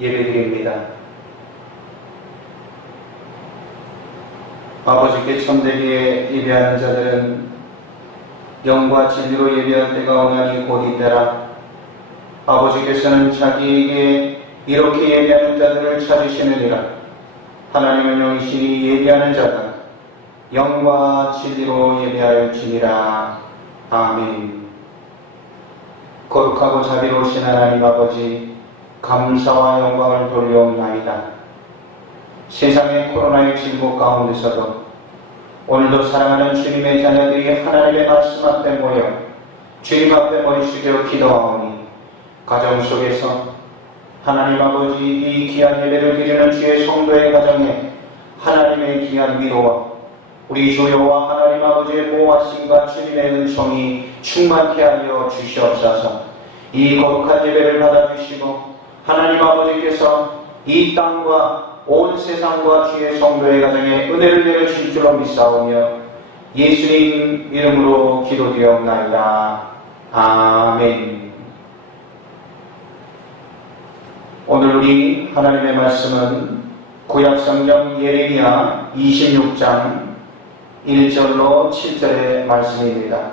예배드립니다. 아버지께 참되게 예배하는 자들은 영과 진리로 예배할 때가 오나니 곧 이때라. 아버지께서는 자기에게 이렇게 예배하는 자들을 찾으시느니라. 하나님은 영이시니 예배하는 자가 영과 진리로 예배하였지니라. 아멘. 거룩하고 자비로우신 하나님 아버지, 감사와 영광을 돌려옵나이다. 세상의 코로나19 가운데서도 오늘도 사랑하는 주님의 자녀들이 하나님의 말씀 앞에 모여 주님 앞에 머리 숙여 기도하오니, 가정 속에서 하나님 아버지 이 귀한 예배를 드리는 주의 성도의 가정에 하나님의 귀한 위로와 우리 주 여호와 하나님 아버지의 보호하심과 주님의 은총이 충만케 하여 주시옵소서. 이 거룩한 예배를 받아주시고 하나님 아버지께서 이 땅과 온 세상과 주의 성도의 가정에 은혜를 내려주실 줄로 믿사오며 예수님 이름으로 기도드리옵나이다. 아멘. 오늘 우리 하나님의 말씀은 구약성경 예레미야 26장 1절로 7절의 말씀입니다.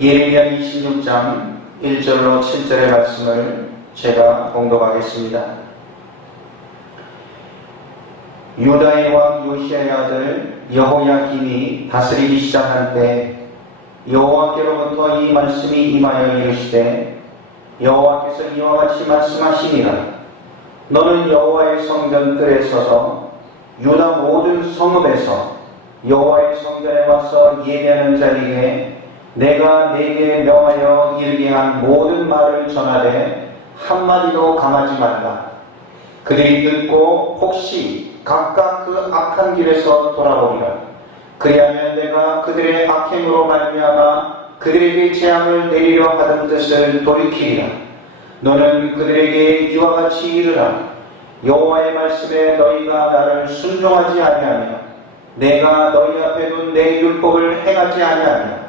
예레미야 26장 1절로 7절의 말씀을 제가 봉독하겠습니다. 유다의 왕 요시야의 아들 여호야김이 다스리기 시작할 때 여호와께로부터 이 말씀이 임하여 이르시되, 여호와께서 이와 같이 말씀하시니라. 너는 여호와의 성전 뜰에 서서 유다 모든 성읍에서 여호와의 성전에 와서 예배하는 자에게 내가 네게 명하여 이르게 한 모든 말을 전하되 한마디도 감하지 말라. 그들이 듣고 혹시 각각 그 악한 길에서 돌아오리라. 그리하면 내가 그들의 악행으로 말미암아 그들에게 재앙을 내리려 하던 뜻을 돌이키리라. 너는 그들에게 이와 같이 이르라. 여호와의 말씀에 너희가 나를 순종하지 아니하며 내가 너희 앞에 둔 내 율법을 행하지 아니하며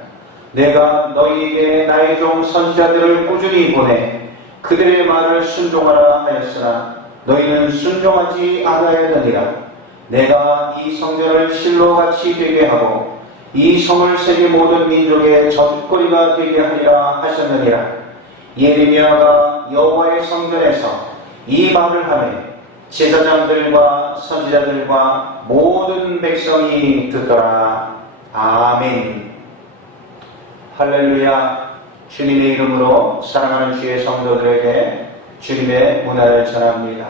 내가 너희에게 나의 종 선지자들을 꾸준히 보내 그들의 말을 순종하라 하였으나 너희는 순종하지 아니하였느니라. 내가 이 성전을 실로같이 되게 하고 이 성을 세계 모든 민족의 저주거리가 되게 하리라 하셨느니라. 예레미야가 여호와의 성전에서 이 말을 하매 제사장들과 선지자들과 모든 백성이 듣더라. 아멘. 할렐루야. 주님의 이름으로 사랑하는 주의 성도들에게 주님의 문화를 전합니다.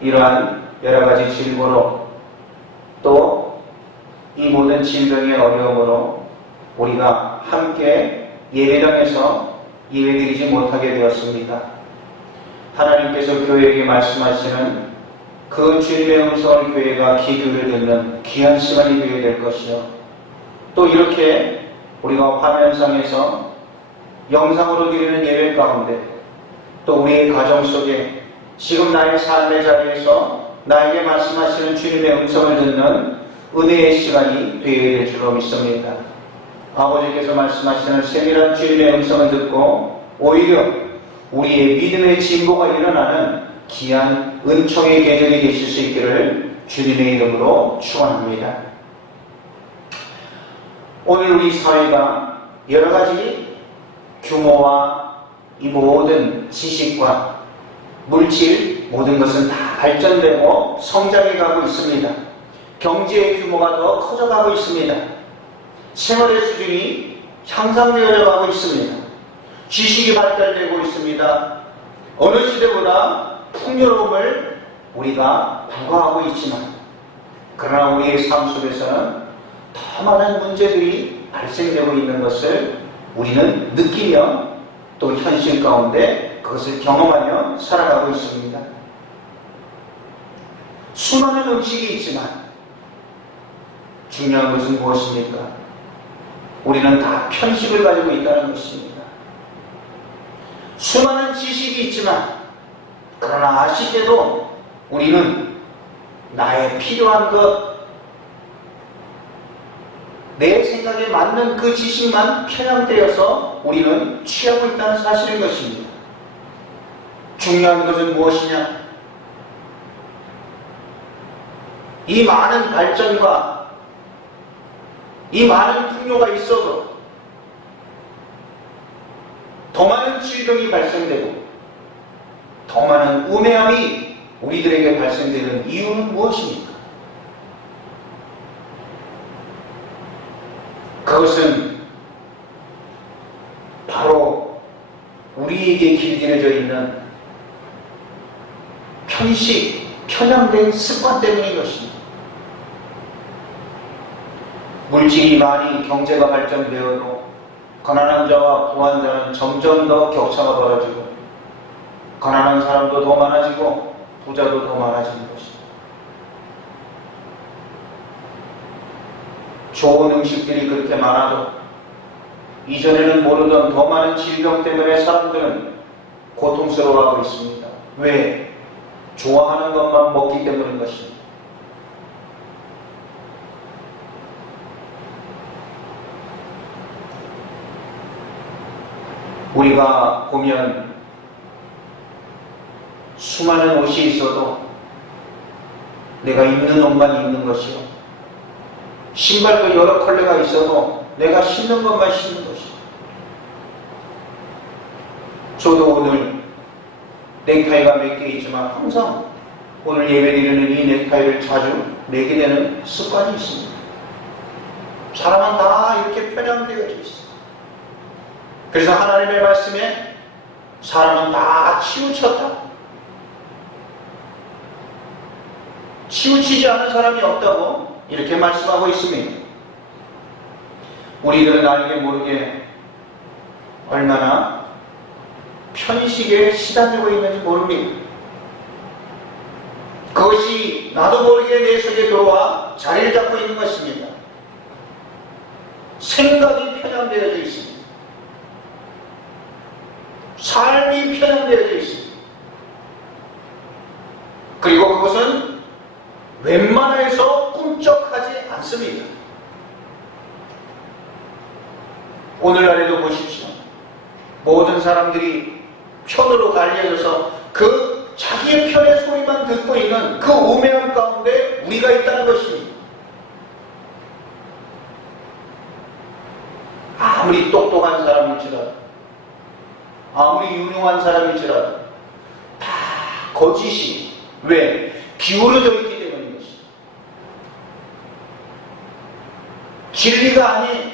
이러한 여러가지 질고로 또 이 모든 질병의 어려움으로 우리가 함께 예배당에서 예배드리지 못하게 되었습니다. 하나님께서 교회에게 말씀하시는 그 주님의 음성을 교회가 귀 기울여 듣는 귀한 시간이 되어야 될 것이요, 또 이렇게 우리가 화면상에서 영상으로 드리는 예배 가운데 또 우리의 가정 속에 지금 나의 삶의 자리에서 나에게 말씀하시는 주님의 음성을 듣는 은혜의 시간이 되어야 될 줄로 믿습니다. 아버지께서 말씀하시는 세밀한 주님의 음성을 듣고 오히려 우리의 믿음의 진보가 일어나는 귀한 은총의 계절이 되실 수 있기를 주님의 이름으로 축원합니다. 오늘 우리 사회가 여러 가지 규모와 이 모든 지식과 물질 모든 것은 다 발전되고 성장해 가고 있습니다. 경제의 규모가 더 커져가고 있습니다. 생활의 수준이 향상되어 가고 있습니다. 지식이 발달되고 있습니다. 어느 시대보다 풍요로움을 우리가 부과하고 있지만, 그러나 우리의 삶 속에서는 더 많은 문제들이 발생되고 있는 것을 우리는 느끼며 또 현실 가운데 그것을 경험하며 살아가고 있습니다. 수많은 음식이 있지만 중요한 것은 무엇입니까? 우리는 다 편식을 가지고 있다는 것입니다. 수많은 지식이 있지만 그러나 아쉽게도 우리는 나의 필요한 것, 내 생각에 맞는 그 지식만 편향되어서 우리는 취하고 있다는 사실인 것입니다. 중요한 것은 무엇이냐? 이 많은 발전과 이 많은 풍요가 있어도 더 많은 질병이 발생되고 더 많은 우매함이 우리들에게 발생되는 이유는 무엇입니까? 그것은 바로 우리에게 길들여져 있는 편식, 편향된 습관 때문인 것입니다. 물질이 많이 경제가 발전되어도 가난한 자와 부한 자는 점점 더 격차가 벌어지고 가난한 사람도 더 많아지고 부자도 더 많아지는 것입니다. 좋은 음식들이 그렇게 많아도 이전에는 모르던 더 많은 질병 때문에 사람들은 고통스러워하고 있습니다. 왜? 좋아하는 것만 먹기 때문인 것입니다. 우리가 보면 수많은 옷이 있어도 내가 입는 옷만 입는 것이요, 신발도 여러 컬러가 있어도 내가 신는 것만 신는 것이요. 저도 오늘 넥타이가 몇 개 있지만 항상 오늘 예배드리는 이 넥타이를 자주 매게 되는 습관이 있습니다. 사람은 다 이렇게 편향되어져 있어요. 그래서 하나님의 말씀에 사람은 다 치우쳤다, 치우치지 않은 사람이 없다고 이렇게 말씀하고 있습니다. 우리들은 알게 모르게 얼마나 편식에 시달리고 있는지 모릅니다. 그것이 나도 모르게 내 속에 들어와 자리를 잡고 있는 것입니다. 생각이 편향되어져 있습니다. 삶이 편향되어져 있습니다. 그리고 그것은 웬만해서 꿈쩍하지 않습니다. 오늘날에도 보십시오. 모든 사람들이 편으로 갈려져서 그 자기의 편의 소리만 듣고 있는 그 우매함 가운데 우리가 있다는 것입니다. 아무리 똑똑한 사람일지라도, 아무리 유능한 사람일지라도 다 거짓이, 왜? 기울어져 있기 때문인 것입니다. 진리가 아닌,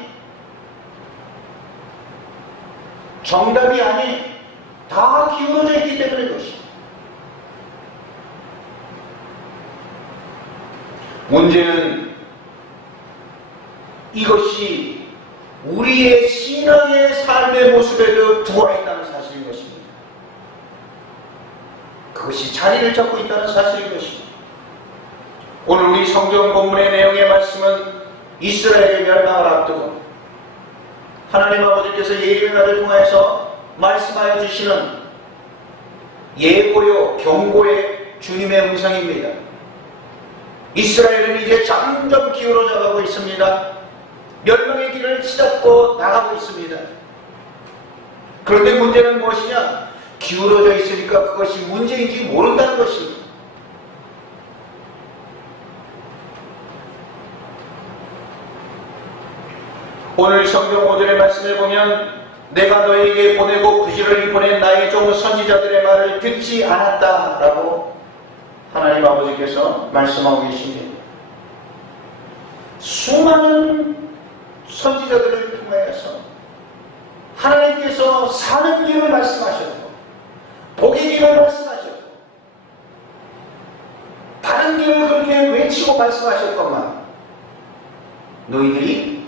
정답이 아닌, 다 기울어져 있기 때문인 것입니다. 문제는 이것이 우리의 신앙의 삶의 모습에도 들어와 있다는 사실인 것입니다. 그것이 자리를 잡고 있다는 사실인 것입니다. 오늘 우리 성경 본문의 내용의 말씀은 이스라엘의 멸망을 앞두고 하나님 아버지께서 예레미야를 통해서 말씀하여 주시는 예고요, 경고의 주님의 음성입니다. 이스라엘은 이제 점점 기울어져 가고 있습니다. 멸망의 길을 치닫고 나가고 있습니다. 그런데 문제는 무엇이냐? 기울어져 있으니까 그것이 문제인지 모른다는 것입니다. 오늘 성경 5절의 말씀에 보면 내가 너에게 보내고 부지런히 보낸 나의 종 선지자들의 말을 듣지 않았다라고 하나님 아버지께서 말씀하고 계십니다. 수많은 선지자들을 통해서 하나님께서 사는 길을 말씀하셨고 복의 길을 말씀하셨고 다른 길을 그렇게 외치고 말씀하셨건만 너희들이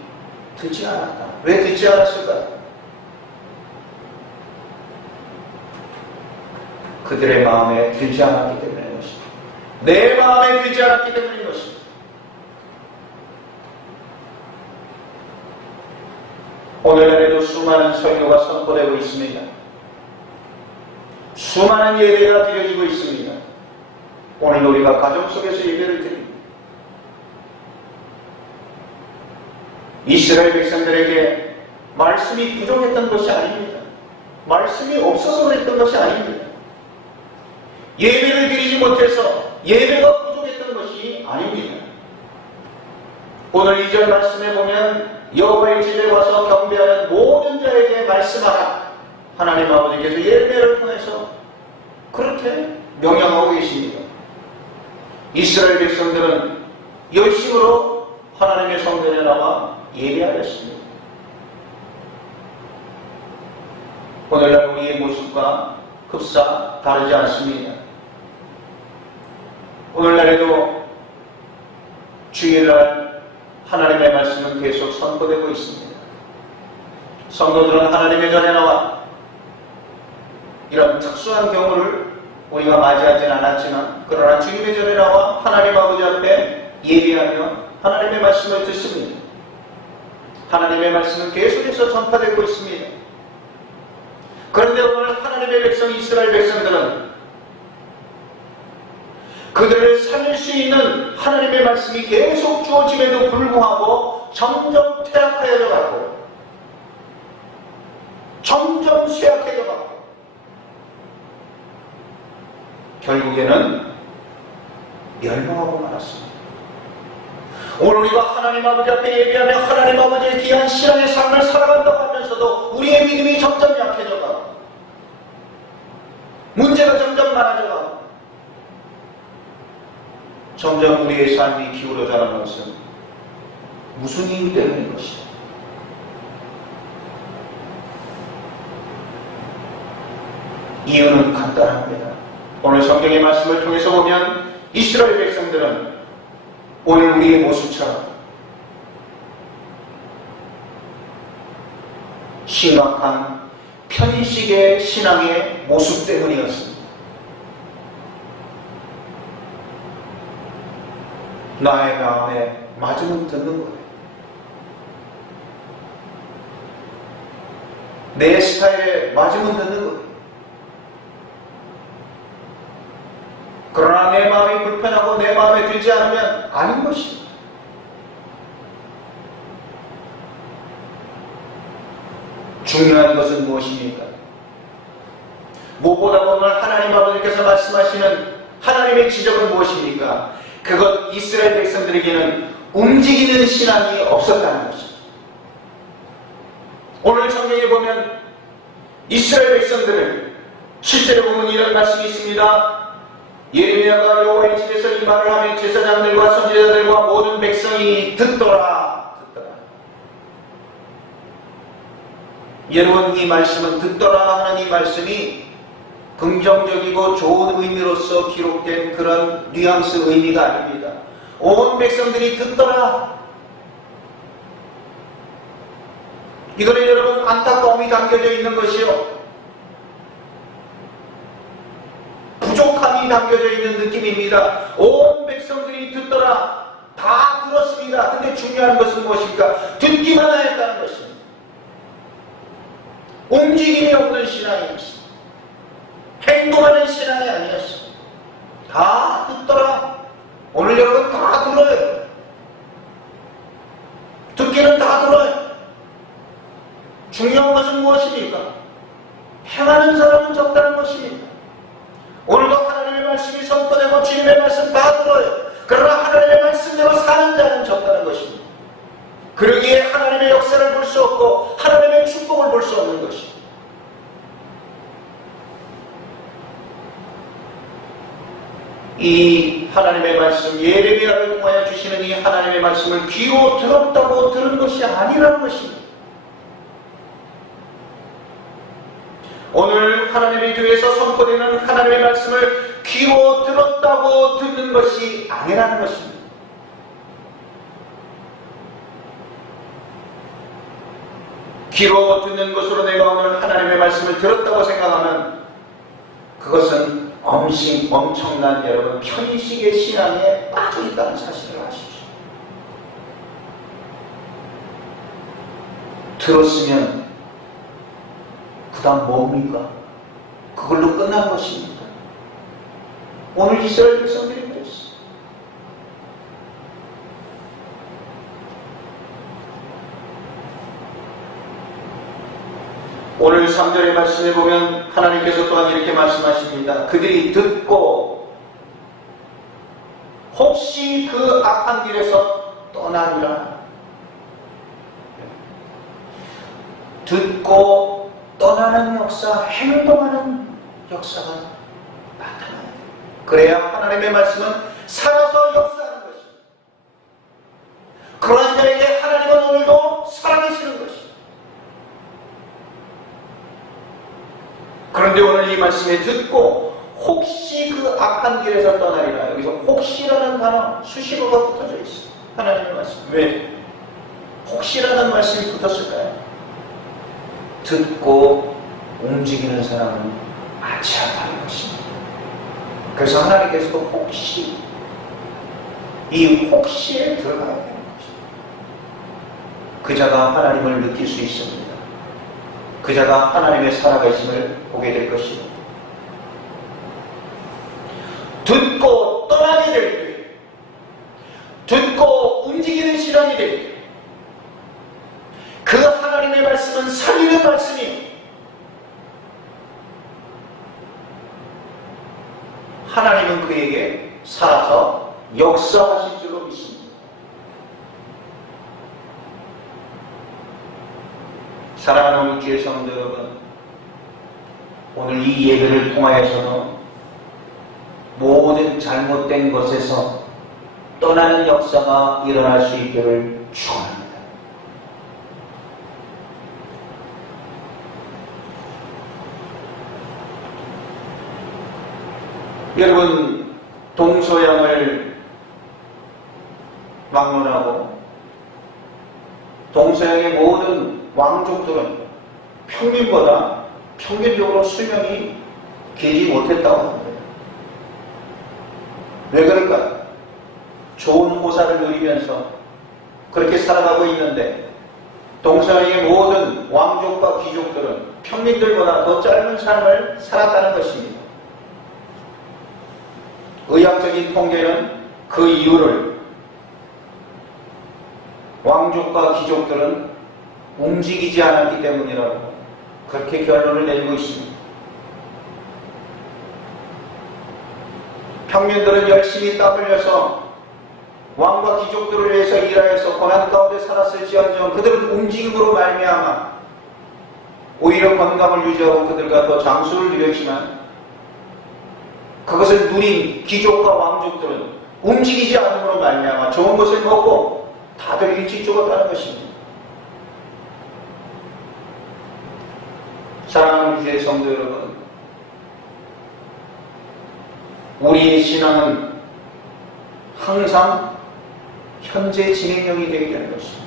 듣지 않았다. 왜 듣지 않았을까? 그들의 마음에 들지 않았기 때문인 것입니다. 내 마음에 들지 않았기 때문인 것입니다. 오늘날에도 수많은 설교가 선포되고 있습니다. 수많은 예배가 드려지고 있습니다. 오늘 우리가 가정 속에서 예배를 드립니다. 이스라엘 백성들에게 말씀이 부족했던 것이 아닙니다. 말씀이 없어서 그랬던 것이 아닙니다. 예배를 드리지 못해서 예배가 부족했던 것이 아닙니다. 오늘 2절 말씀에 보면 여호와의 집에 와서 경배하는 모든 자에게 말씀하라. 하나님 아버지께서 예레미야를 통해서 그렇게 명령하고 계십니다. 이스라엘 백성들은 열심으로 하나님의 성전에 나와 예배하였습니다. 오늘날 우리의 모습과 흡사 다르지 않습니다. 오늘날에도 주일날 하나님의 말씀은 계속 선포되고 있습니다. 성도들은 하나님의 전에 나와 이런 특수한 경우를 우리가 맞이하진 않았지만 그러나 주님의 전에 나와 하나님 아버지 앞에 예배하며 하나님의 말씀을 듣습니다. 하나님의 말씀은 계속해서 전파되고 있습니다. 그런데 오늘 하나님의 백성 이스라엘 백성들은 그들을 살릴 수 있는 하나님의 말씀이 계속 주어짐에도 불구하고 점점 퇴락하여 가고 점점 쇠약해져 가고 결국에는 멸망하고 말았습니다. 오늘 우리가 하나님 아버지 앞에 예배하며 하나님 아버지의 귀한 신앙의 삶을 살아간다고 하면서도 우리의 믿음이 점점 약해져 가고 문제가 점점 많아져 가고 점점 우리의 삶이 기울어져 가는 것은 무슨 이유 때문인 것이죠? 이유는 간단합니다. 오늘 성경의 말씀을 통해서 보면 이스라엘 백성들은 오늘 우리의 모습처럼 심각한 편식의 신앙의 모습 때문이었습니다. 나의 마음에 맞으면 듣는 거예요. 내 스타일에 맞으면 듣는 거예요. 그러나 내 마음이 불편하고 내 마음에 들지 않으면 아닌 것입니다. 중요한 것은 무엇입니까? 무엇보다 오늘 하나님 아버지께서 말씀하시는 하나님의 지적은 무엇입니까? 그것 이스라엘 백성들에게는 움직이는 신앙이 없었다는 것입니다. 오늘 성경에 보면 이스라엘 백성들은 실제로 보면 이런 말씀이 있습니다. 예레미야가 여호와의 집에서 이 말을 하며 제사장들과 선지자들과 모든 백성이 듣더라. 여러분, 이 말씀은 듣더라 하는 이 말씀이 긍정적이고 좋은 의미로서 기록된 그런 뉘앙스 의미가 아닙니다. 온 백성들이 듣더라. 이거는 여러분 안타까움이 담겨져 있는 것이요, 부족함이 담겨져 있는 느낌입니다. 온 백성들이 듣더라. 다 들었습니다. 근데 중요한 것은 무엇입니까? 듣기만 하였다는 것입니다. 움직임이 없는 신앙이었습니다. 행동하는 신앙이 아니었습니다. 다 듣더라. 오늘 여러분 다 들어요. 듣기는 다 들어요. 중요한 것은 무엇입니까? 행하는 사람은 적다는 것입니다. 오늘도 하나님의 말씀이 선포되고 주님의 말씀 다 들어요. 그러나 하나님의 말씀대로 사는 자는 적다는 것입니다. 그러기에 하나님의 역사를 볼 수 없고 하나님의 축복을 볼 수 없는 것입니다. 이 하나님의 말씀, 예레미야를 통하여 주시는 이 하나님의 말씀을 귀로 들었다고 들은 것이 아니라는 것입니다. 오늘 하나님의 교회에서 선포되는 하나님의 말씀을 귀로 들었다고 듣는 것이 아니라는 것입니다. 귀로 듣는 것으로 내가 오늘 하나님의 말씀을 들었다고 생각하면 그것은 엄청난 여러분 편식의 신앙에 빠져 있다는 사실을 아십시오. 들었으면 그 다음 뭡니까? 그걸로 끝난 것입니다. 오늘 이스라엘 백성들이 그랬어요. 오늘 3절의 말씀에 보면 하나님께서 또한 이렇게 말씀하십니다. 그들이 듣고 혹시 그 악한 길에서 떠나리라. 듣고 떠나는 역사, 행동하는 역사가 나타나야 돼요. 그래야 하나님의 말씀은 살아서 역사하는 것입니다. 그러한 자에게 하나님은 오늘도 살아계시는 것입니다. 그런데 오늘 이 말씀에 듣고 혹시 그 악한 길에서 떠나리라. 여기서 혹시라는 단어 수식어가 붙어져 있어요. 하나님의 말씀. 왜? 혹시라는 말씀이 붙었을까요? 듣고 움직이는 사람은 많지 않다는 것입니다. 그래서 하나님께서 혹시 이 혹시에 들어가야 되는 것입니다. 그 자가 하나님을 느낄 수 있습니다. 그 자가 하나님의 살아계심을 보게 될 것입니다. 듣고 떠나게 될 때, 듣고 움직이는 신앙이 될 때, 그 하나님의 말씀은 살리는 말씀이에요. 하나님은 그에게 살아서 역사하실 줄로 믿습니다. 사랑하는 우리 교회 성도 여러분, 오늘 이 예배를 통하여서는 모든 잘못된 것에서 떠나는 역사가 일어날 수 있기를 축원합니다. 여러분, 동서양을 막론하고 동서양의 모든 왕족들은 평균보다 평균적으로 수명이 길지 못했다고 합니다. 왜 그럴까요? 좋은 호사를 누리면서 그렇게 살아가고 있는데 동서양의 모든 왕족과 귀족들은 평민들보다 더 짧은 삶을 살았다는 것입니다. 의학적인 통계는 그 이유를 왕족과 귀족들은 움직이지 않았기 때문이라고 그렇게 결론을 내리고 있습니다. 평민들은 열심히 땀 흘려서 왕과 귀족들을 위해서 일하여서 고난 가운데 살았을지언정 그들은 움직임으로 말미암아 오히려 건강을 유지하고 그들과 더 장수를 누렸지만 그것을 누린 귀족과 왕족들은 움직이지 않음으로 말미암아 좋은 것을 먹고 다들 일찍 죽었다는 것입니다. 사랑하는 주의 성도 여러분, 우리의 신앙은 항상 현재 진행형이 되게 되는 것입니다.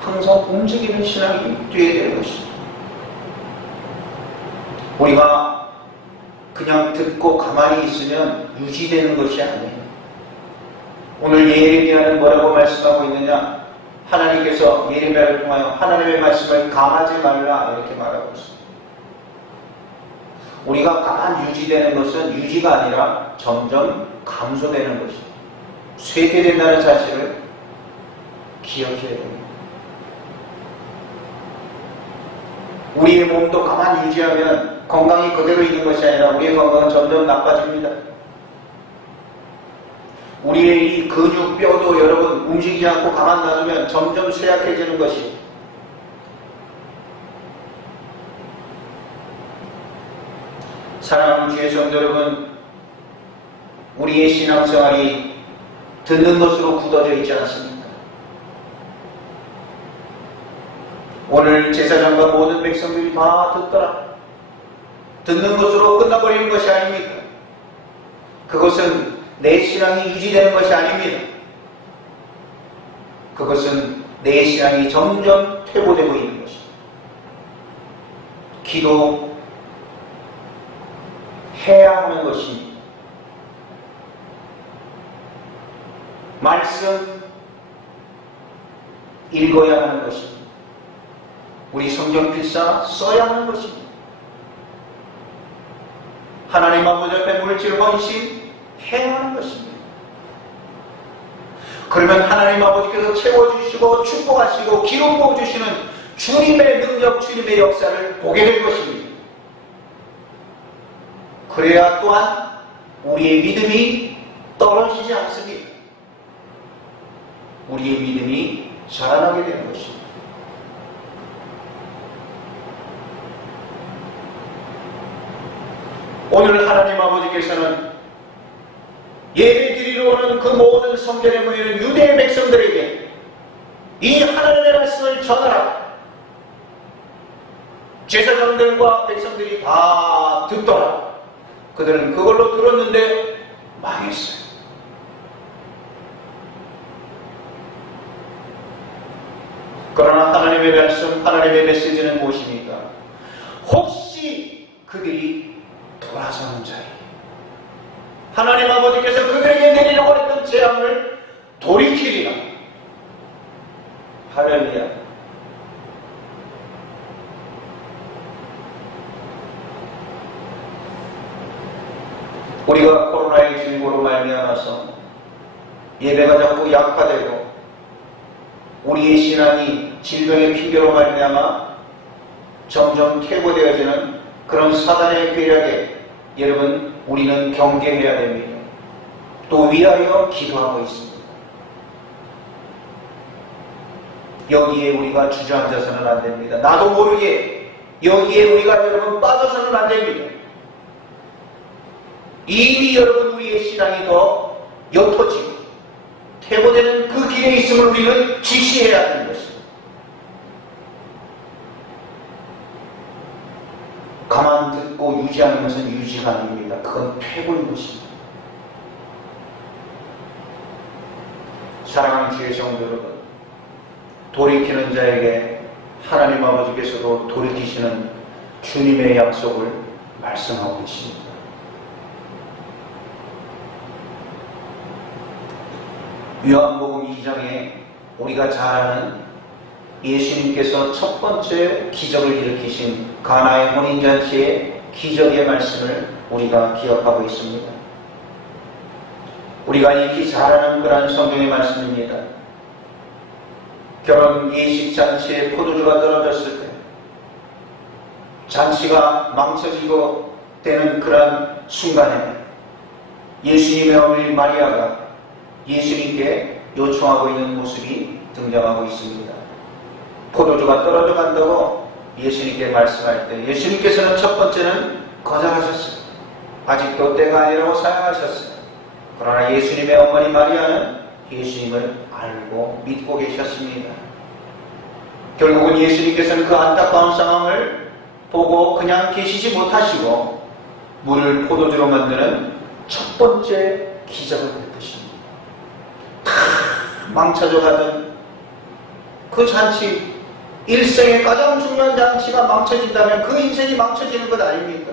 항상 움직이는 신앙이 되어야 되는 것입니다. 우리가 그냥 듣고 가만히 있으면 유지되는 것이 아니에요. 오늘 예레미야는 뭐라고 말씀하고 있느냐? 하나님께서 예레미야를 통하여 하나님의 말씀을 감하지 말라 이렇게 말하고 있습니다. 우리가 가만 유지되는 것은 유지가 아니라 점점 감소되는 것입니다. 쇠퇴된다는 사실을 기억해야 됩니다. 우리의 몸도 가만히 유지하면 건강이 그대로 있는 것이 아니라 우리의 건강은 점점 나빠집니다. 우리의 이 근육, 뼈도 여러분 움직이지 않고 가만 놔두면 점점 쇠약해지는 것이 사랑하는 주의 성도 여러분, 우리의 신앙생활이 듣는 것으로 굳어져 있지 않습니까? 오늘 제사장과 모든 백성들이 다 듣더라. 듣는 것으로 끝나버리는 것이 아닙니까? 그것은 내 신앙이 유지되는 것이 아닙니다. 그것은 내 신앙이 점점 퇴보되고 있는 것입니다. 기도해야 하는 것입니다. 말씀 읽어야 하는 것입니다. 우리 성경 필사 써야 하는 것입니다. 하나님 아버지 앞에 물질 헌신해야 하는 것입니다. 그러면 하나님 아버지께서 채워주시고 축복하시고 기름 부어주시는 주님의 능력, 주님의 역사를 보게 될 것입니다. 그래야 또한 우리의 믿음이 떨어지지 않습니다. 우리의 믿음이 자라나게 되는 것입니다. 오늘 하나님 아버지께서는 예배 드리러 오는 그 모든 성전에 모이는 유대의 백성들에게 이 하나님의 말씀을 전하라. 제사장들과 백성들이 다 듣더라. 그들은 그걸로 들었는데 망했어요. 그러나 하나님의 말씀, 하나님의 메시지는 무엇입니까? 혹시 그들이 돌아서는 자에게 하나님 아버지께서 그들에게 내리려고 했던 재앙을 돌이키리라. 할렐루야. 우리가 코로나의 질고로 말미암아서 예배가 자꾸 약화되고 우리의 신앙이 질병의 핑계로 말미암아 점점 퇴보되어지는 그런 사단의 괴력에 여러분 우리는 경계해야 됩니다. 또 위하여 기도하고 있습니다. 여기에 우리가 주저앉아서는 안 됩니다. 나도 모르게 여기에 우리가 여러분 빠져서는 안 됩니다. 이미 여러분 우리의 신앙이 더 옅어지고 퇴보되는 그 길에 있음을 우리는 지시해야 하는 것입니다. 가만 듣고 유지하는 것은 유지가 아닙니다. 그건 퇴보인 것입니다. 사랑하는 주의 성도 여러분, 돌이키는 자에게 하나님 아버지께서도 돌이키시는 주님의 약속을 말씀하고 계십니다. 요한복음 2장에 우리가 잘 아는 예수님께서 첫 번째 기적을 일으키신 가나의 혼인잔치의 기적의 말씀을 우리가 기억하고 있습니다. 우리가 익히 잘 아는 그런 성경의 말씀입니다. 결혼 예식 잔치에 포도주가 떨어졌을 때 잔치가 망쳐지고 되는 그런 순간에 예수님의 어머니 마리아가 예수님께 요청하고 있는 모습이 등장하고 있습니다. 포도주가 떨어져 간다고 예수님께 말씀할 때 예수님께서는 첫 번째는 거절하셨어요. 아직도 때가 아니라고 사양하셨어요. 그러나 예수님의 어머니 마리아는 예수님을 알고 믿고 계셨습니다. 결국은 예수님께서는 그 안타까운 상황을 보고 그냥 계시지 못하시고 물을 포도주로 만드는 첫 번째 기적을 베푸십니다. 다 망쳐져 가던 그 잔치, 일생의 가장 중요한 잔치가 망쳐진다면 그 인생이 망쳐지는 것 아닙니까?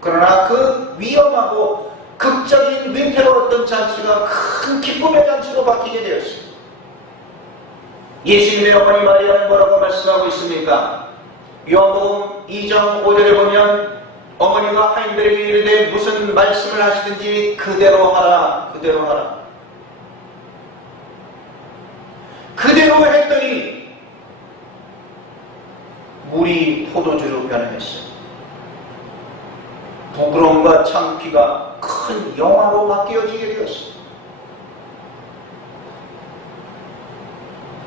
그러나 그 위험하고 극적인 위태로웠던 잔치가 큰 기쁨의 잔치로 바뀌게 되었습니다. 예수님의 어머니 마리아는 뭐라고 말씀하고 있습니까? 요한복음 2장 5절에 보면 어머니가 하인들에게 이르되 무슨 말씀을 하시든지 그대로 하라, 그대로 하라. 그대로 했더니 물이 포도주로 변했어요. 부끄러움과 창피가 큰 영화로 바뀌어지게 되었습니다.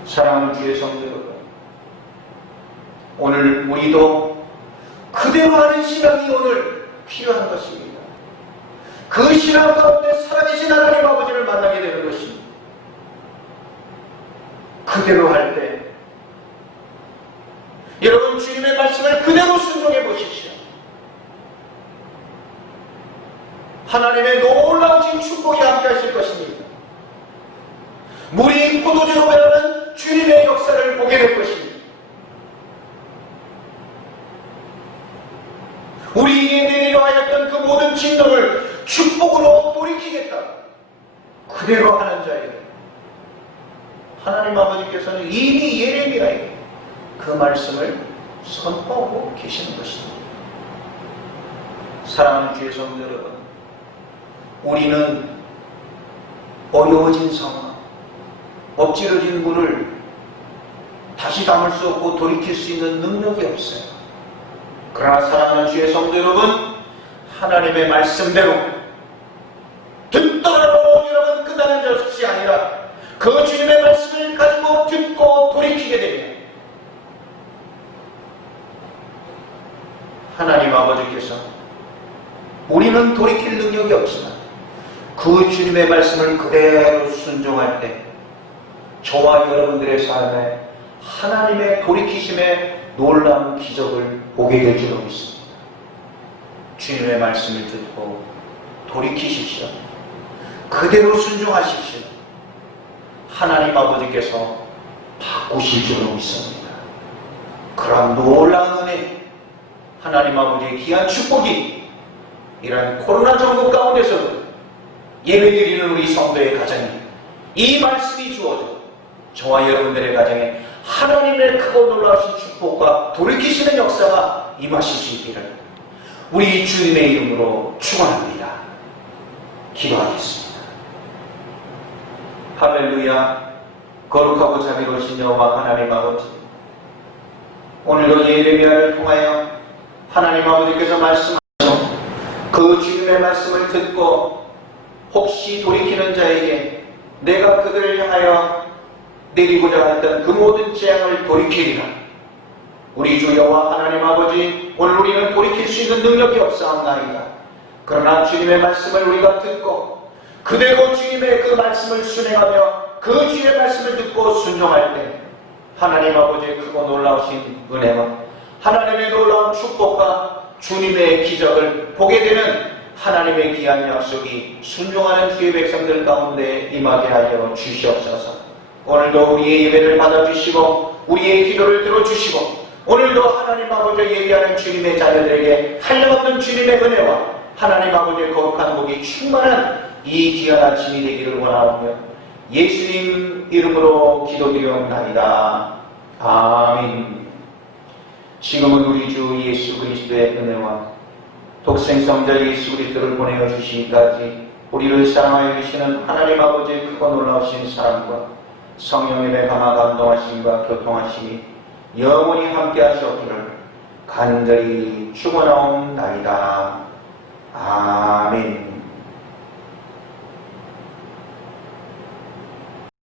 사랑하는 주의 성도 여러분, 오늘 우리도 그대로 하는 신앙이 오늘 필요한 것입니다. 그 신앙 가운데 살아계신 하나님 아버지를 만나게 되는 것입니다. 그대로 할 때 여러분 주님의 말씀을 그대로 순종해 보십시오. 하나님의 놀라우신 축복이 함께 하실 것입니다. 물이 포도주로 변하는 주님의 역사를 보게 될 것입니다. 우리에게 내리려 하였던 그 모든 진노를 축복으로 돌이키겠다. 그대로 하는 자에게 하나님 아버지께서는 이미 예레미야에게 그 말씀을 선포하고 계시는 것입니다. 사랑하는 주의 성도 여러분, 우리는 어려워진 상황, 엎질러진 물을 다시 담을 수 없고 돌이킬 수 있는 능력이 없어요. 그러나 사랑하는 주의 성도 여러분, 하나님의 말씀대로 듣더라도 여러분 끝나는 것이 아니라 그 주님의 말씀을 가지고 듣고 돌이키게 되면 하나님 아버지께서 우리는 돌이킬 능력이 없지만 그 주님의 말씀을 그대로 순종할 때 저와 여러분들의 삶에 하나님의 돌이키심의 놀라운 기적을 보게 될 줄로 믿습니다. 주님의 말씀을 듣고 돌이키십시오. 그대로 순종하십시오. 하나님 아버지께서 바꾸실 줄로 믿습니다. 그러한 놀라운 은혜, 하나님 아버지의 귀한 축복이 이러한 코로나 정부 가운데서도 예배드리는 우리 성도의 가정에 이 말씀이 주어져 저와 여러분들의 가정에 하나님의 크고 놀라우신 축복과 돌이키시는 역사가 임하실 수 있기를 우리 주님의 이름으로 축원합니다. 기도하겠습니다. 할렐루야. 거룩하고 자비로우신 여호와 하나님 아버지, 오늘도 예레미야를 통하여 하나님 아버지께서 말씀하셔 그 주님의 말씀을 듣고 혹시 돌이키는 자에게 내가 그들을 향하여 내리고자 했던 그 모든 재앙을 돌이키리라. 우리 주 여호와 하나님 아버지, 오늘 우리는 돌이킬 수 있는 능력이 없사옵나이다. 그러나 주님의 말씀을 우리가 듣고 그대로 주님의 그 말씀을 순행하며 그 주의 말씀을 듣고 순종할 때 하나님 아버지의 크고 놀라우신 은혜와 하나님의 놀라운 축복과 주님의 기적을 보게 되는 하나님의 귀한 약속이 순종하는 주의 백성들 가운데 임하게 하여 주시옵소서. 오늘도 우리의 예배를 받아주시고 우리의 기도를 들어주시고 오늘도 하나님 아버지의 예배하는 주님의 자녀들에게 한량없는 주님의 은혜와 하나님 아버지의 거룩한 복이 충만한 이 귀한 아침이 되기를 원하오며 예수님 이름으로 기도드리옵나이다. 아멘. 지금은 우리 주 예수 그리스도의 은혜와 독생성자 예수 그리스도를 보내어 주시기까지 우리를 사랑하여 주시는 하나님 아버지의 크고 놀라우신 사랑과 성령님의 강한 감동하심과 교통하심이 영원히 함께 하시옵기를 간절히 축원하옵나이다. 아멘.